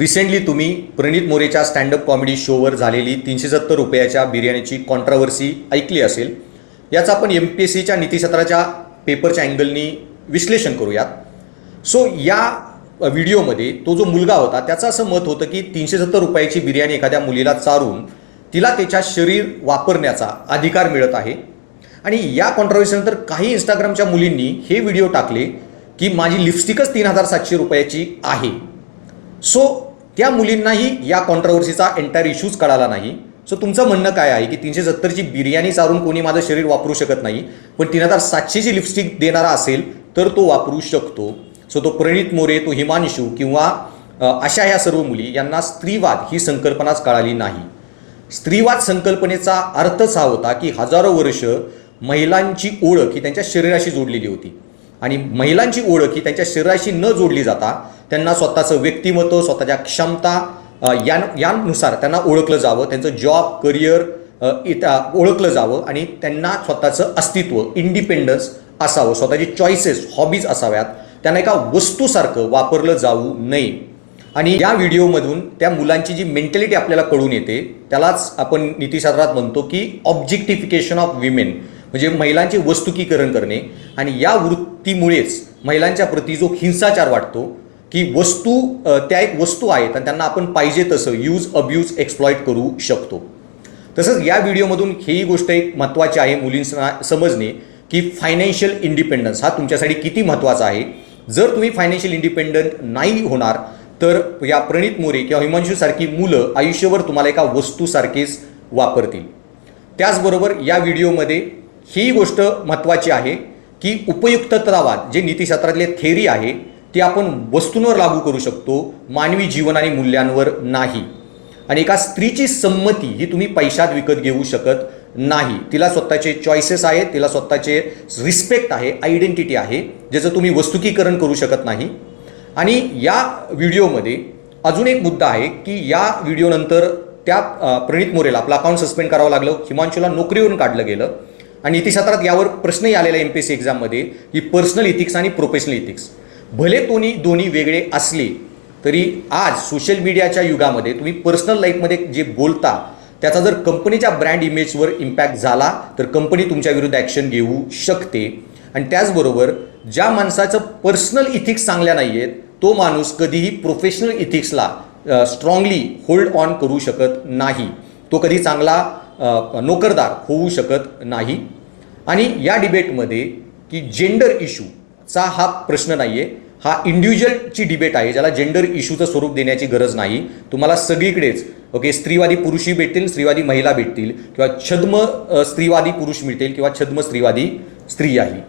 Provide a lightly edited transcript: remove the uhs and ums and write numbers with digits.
Recently तुम्ही प्रणित मोरेच्या stand up comedy शोवर झालेली 370 रुपयाच्या बिर्याणीची कॉन्ट्रावर्सी ऐकली असेल. याचं आपण MPSCच्या नीतिसत्राच्या पेपरच्या अँगलनी विश्लेषण करूयात. सो या व्हिडिओमध्ये तो जो मुलगा होता त्याचं असं मत होतं की 370 रुपयाची बिर्याणी एखाद्या मुलीला चारून तिला त्याच्या शरीर वापरण्याचा अधिकार मिळत आहे. आणि या कॉन्ट्रावर्सीनंतर काही इंस्टाग्रामच्या मुलींनी हे व्हिडिओ टाकले की माझी लिपस्टिकच 3700 रुपयाची आहे. सो त्या मुलींनाही या कॉन्ट्रावर्सीचा एंटायर इश्यूज कळाला नाही. सो तुमचं म्हणणं काय आहे की 370ची बिर्याणी चारून कोणी माझं शरीर वापरू शकत नाही, पण 3700ची लिपस्टिक देणारा असेल तर तो वापरू शकतो. सो तो प्रणित मोरे, तो हिमांशू किंवा अशा ह्या सर्व मुली यांना स्त्रीवाद ही संकल्पनाच कळाली नाही. स्त्रीवाद संकल्पनेचा अर्थच हा होता की हजारो वर्ष महिलांची ओळख ही त्यांच्या शरीराशी जोडलेली होती आणि महिलांची ओळख ही त्यांच्या शरीराशी न जोडली जाता त्यांना स्वतःचं व्यक्तिमत्व, स्वतःच्या क्षमता यानुसार त्यांना ओळखलं जावं, त्यांचं जॉब, करिअर ओळखलं जावं आणि त्यांना स्वतःचं अस्तित्व, इंडिपेंडन्स असावं, स्वतःची चॉईसेस, हॉबीज असाव्यात. त्यांना एका वस्तूसारखं वापरलं जाऊ नये. आणि या व्हिडिओमधून त्या मुलांची जी मेंटॅलिटी आपल्याला कळून येते त्यालाच आपण नीतिशास्त्रात म्हणतो की ऑब्जेक्टिफिकेशन ऑफ विमेन, म्हणजे महिलांचे वस्तुकीकरण करणे. आणि या वृत्तीमुळेच महिलांच्या प्रती जो हिंसाचार वाटतो की त्या एक वस्तू आहेत आणि त्यांना आपण पाहिजे तसं यूज, अब्यूज, एक्सप्लॉइट करू शकतो. तसंच या व्हिडिओमधून हेही गोष्ट एक महत्त्वाची आहे मुलींना समजणे की फायनान्शियल इंडिपेंडन्स हा तुमच्यासाठी किती महत्त्वाचा आहे. जर तुम्ही फायनान्शियल इंडिपेंडंट नाही होणार तर या प्रणित मोरे किंवा हिमांशूसारखी मुलं आयुष्यभर तुम्हाला एका वस्तूसारखेच वापरतील. त्याचबरोबर या व्हिडिओमध्ये ही गोष्ट महत्त्वाची आहे की उपयुक्ततावाद जे नीतिशास्त्रातले थेरी आहे ती आपण वस्तूंवर लागू करू शकतो, मानवी जीवन आणि मूल्यांवर नाही. आणि एका स्त्रीची संमती ही तुम्ही पैशात विकत घेऊ शकत नाही. तिला स्वतःचे चॉईसेस आहेत, तिला स्वतःचे रिस्पेक्ट आहे, आयडेंटिटी आहे, ज्याचं तुम्ही वस्तुकीकरण करू शकत नाही. आणि या व्हिडिओमध्ये अजून एक मुद्दा आहे की या व्हिडिओनंतर त्या प्रणित मोरेला आपलं अकाउंट सस्पेंड करावं लागलं, हिमांशूला नोकरीवरून काढलं गेलं. आणि नीतिशास्त्रात यावर प्रश्नही आलेला MPSC एक्झाममध्ये की पर्सनल इथिक्स आणि प्रोफेशनल इथिक्स भले दोन्ही वेगळे असले तरी आज सोशल मीडियाच्या युगामध्ये तुम्ही पर्सनल लाईफमध्ये जे बोलता त्याचा जर कंपनीच्या ब्रँड इमेजवर इम्पॅक्ट झाला तर कंपनी तुमच्या विरुद्ध ॲक्शन घेऊ शकते. आणि त्याचबरोबर ज्या माणसाचं पर्सनल इथिक्स चांगल्या नाही आहेत तो माणूस कधीही प्रोफेशनल इथिक्सला स्ट्रॉंगली होल्ड ऑन करू शकत नाही, तो कधी चांगला नोकरदार होऊ शकत नाही. आणि या डिबेटमध्ये की जेंडर इश्यूचा हा प्रश्न नाही आहे, हा इंडिव्हिज्युअलची डिबेट आहे ज्याला जेंडर इश्यूचं स्वरूप देण्याची गरज नाही. तुम्हाला सगळीकडेच स्त्रीवादी पुरुषही भेटतील, स्त्रीवादी महिला भेटतील किंवा छद्म स्त्रीवादी पुरुष मिळतील किंवा छद्म स्त्रीवादी स्त्रियाही.